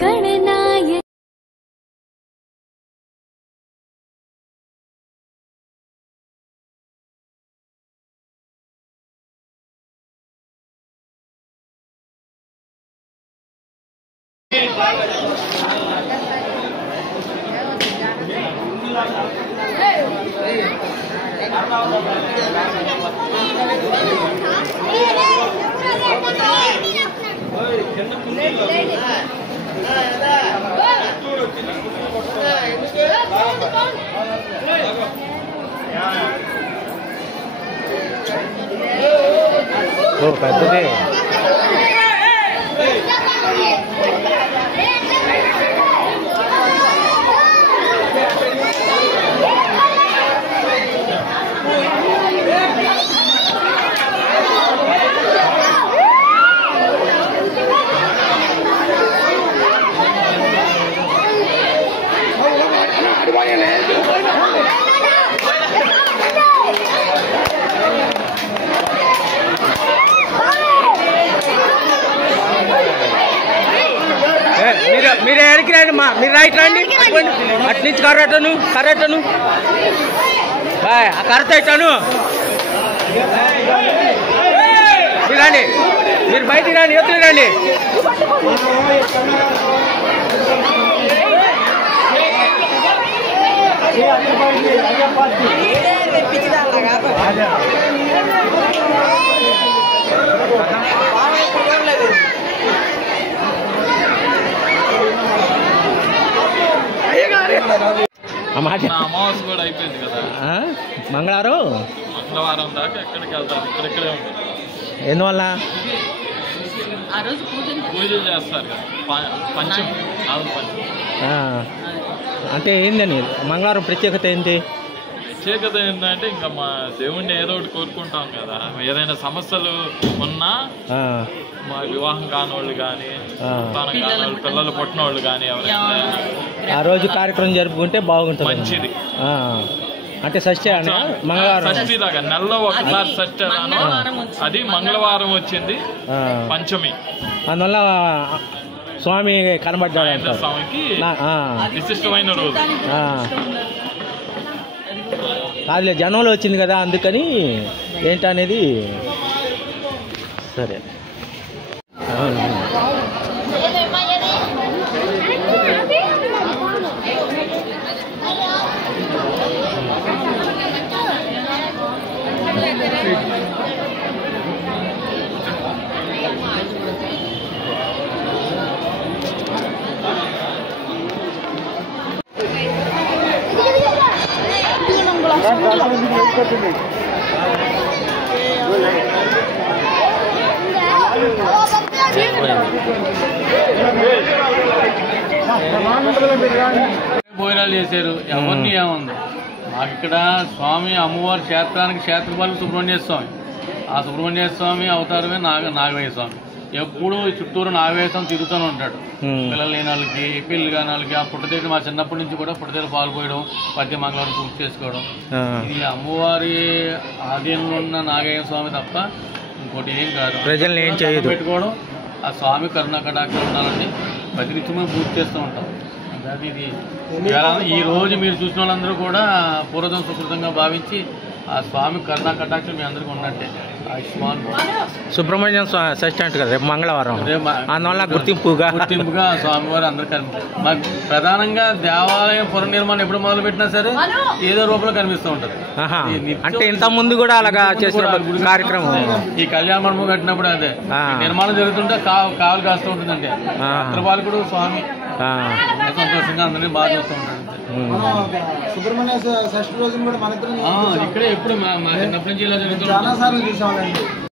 गणनायक పెద్దదే మీరు ఎక్కడికి రండి మా మీరు రైట్ రండి అటు నుంచి కర్రటను బాయ్ ఆ కర్రతో ఇట్టాను మీరు రండి మీరు బయటికి రండి ఎత్తులు రండి అమావాస్య కూడా అయిపోయింది కదా మంగళవారం దాకా ఎక్కడికి వెళ్తారు ఇక్కడిక్కడే ఉంటుంది ఎందువల్ల పూజలు చేస్తారు కదా పంచమి అంటే ఏందని మంగళవారం ప్రత్యేకత ఏంటి ప్రత్యేకత ఏంటంటే ఇంకా మా దేవుణ్ణి ఏదో ఒకటి కోరుకుంటాం కదా ఏదైనా సమస్యలు ఉన్నా మా వివాహం కానివాళ్ళు కానీ సంతానం కానివాళ్ళు పిల్లలు పుట్టినోళ్ళు కానీ ఎవరైనా ఆ రోజు కార్యక్రమం జరుపుకుంటే బాగుంటుంది మంచిది అంటే షష్ఠి మంగళవారం షష్ఠి లాగా నెలలో ఒకసారి షష్ఠి అది మంగళవారం వచ్చింది పంచమి అందువల్ల స్వామి కనబడ్డాడు స్వామికి విశిష్టమైన రోజు కాదులే జనంలో వచ్చింది కదా అందుకని ఏంటనేది సరే భోజనాలు చేశారు ఎవరిని ఏముంది మాకు ఇక్కడ స్వామి అమ్మవారి క్షేత్రానికి క్షేత్రపాలక సుబ్రహ్మణ్య స్వామి ఆ సుబ్రహ్మణ్య స్వామి అవతారమే నాగవేయ స్వామి ఎప్పుడు చుట్టూరు నాగవేయ స్వామి తిరుగుతూనే ఉంటాడు పిల్లలు లేని వాళ్ళకి పెళ్లి కాని వాళ్ళకి ఆ పుట్టతేరు మా చిన్నప్పటి నుంచి కూడా పుట్టతేరు పాల్పోయడం ప్రతి మంగళవారం పూజ చేసుకోవడం ఇది అమ్మవారి ఆధీనంలో ఉన్న నాగయ్య స్వామి తప్ప ఇంకోటి ఏం కాదు ప్రజల్ని ఏం చేయదు పెట్టుకోవడం ఆ స్వామి కరుణాకటాక్షం ఉండాలని ప్రతి నిత్యం మేము పూజ చేస్తూ ఉంటాం అంటే ఇది ఈ రోజు మీరు చూసిన వాళ్ళందరూ కూడా పూర్వజం సుకృతంగా భావించి ఆ స్వామి కరుణాకటాక్షం మీ అందరికీ ఉన్నట్టే ఆయుష్మాన్ సుబ్రహ్మణ్యం షష్ఠి అంట కదా రేపు మంగళవారం అందువల్ల గుర్తింపుగా స్వామివారు అందరూ మాకు ప్రధానంగా దేవాలయం పునర్నిర్మాణం ఎప్పుడు మొదలు పెట్టినా సరే ఏదో రూపంలో కనిపిస్తూ ఉంటుంది అంటే ఇంత ముందు కూడా అలాగా చేసిన కార్యక్రమం ఈ కళ్యాణ మండపం కట్టినప్పుడు అదే నిర్మాణం జరుగుతుంటే కావలు కాస్తూ ఉంటుందండి ఉత్తరపాలకుడు స్వామి సంతోషంగా అందరినీ బాగా చేస్తూ ఉంటాడు సుబ్రహ్మణ్య షష్ఠి రోజున కూడా మన ఇక్కడే ఎప్పుడు మా చిన్నప్పటి నుంచి ఇలా జరుగుతుంది.